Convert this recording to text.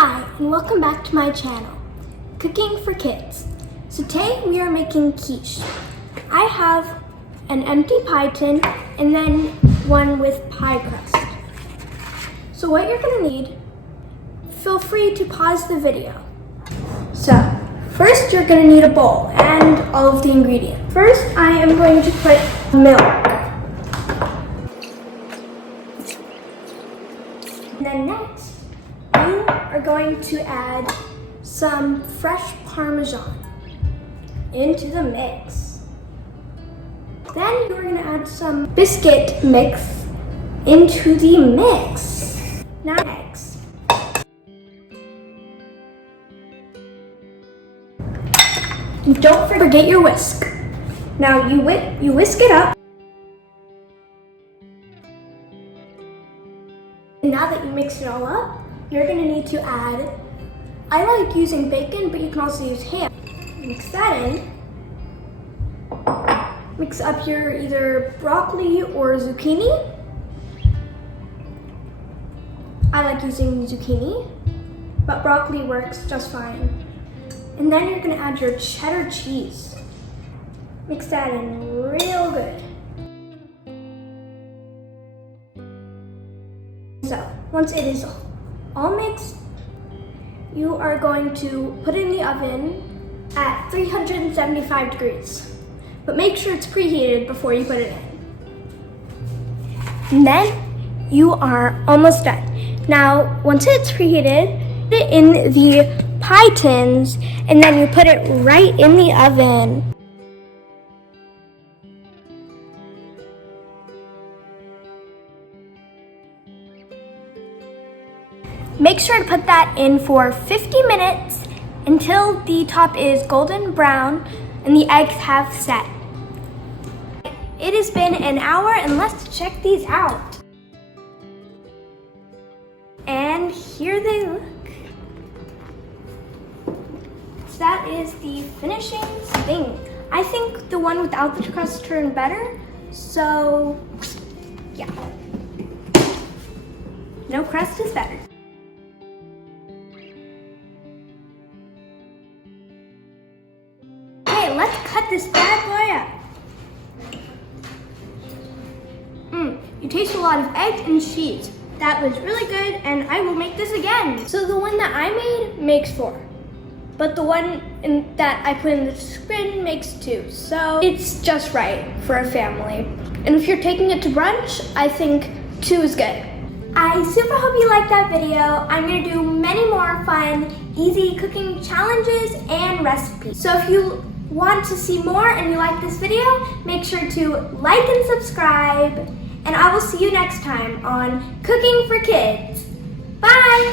Hi, and welcome back to my channel, Cooking for Kids. So today we are making quiche. I have an empty pie tin and then one with pie crust. So what you're gonna need, feel free to pause the video. So first you're gonna need a bowl and all of the ingredients. First I am going to put milk. And then next, you are going to add some fresh Parmesan into the mix. Then you're gonna add some biscuit mix into the mix. Now eggs. And don't forget your whisk. Now you whisk it up. And now that you mix it all up, you're gonna need to add, I like using bacon, but you can also use ham. Mix that in. Mix up your either broccoli or zucchini. I like using zucchini, but broccoli works just fine. And then you're gonna add your cheddar cheese. Mix that in real good. So, once it is all mixed, you are going to put it in the oven at 375 degrees. But make sure it's preheated before you put it in. And then you are almost done. Now, once it's preheated, put it in the pie tins and then you put it right in the oven. Make sure to put that in for 50 minutes until the top is golden brown and the eggs have set. It has been an hour and let's check these out. And here they look. So that is the finishing thing. I think the one without the crust turned better, so yeah. No crust is better. Let's cut this bad boy up. You taste a lot of eggs and cheese. That was really good, and I will make this again. So the one that I made makes 4, but the one that I put in the screen makes 2. So it's just right for a family. And if you're taking it to brunch, I think 2 is good. I super hope you liked that video. I'm gonna do many more fun, easy cooking challenges and recipes. So if you want to see more and you like this video, make sure to like and subscribe, and I will see you next time on Cooking for Kids. Bye!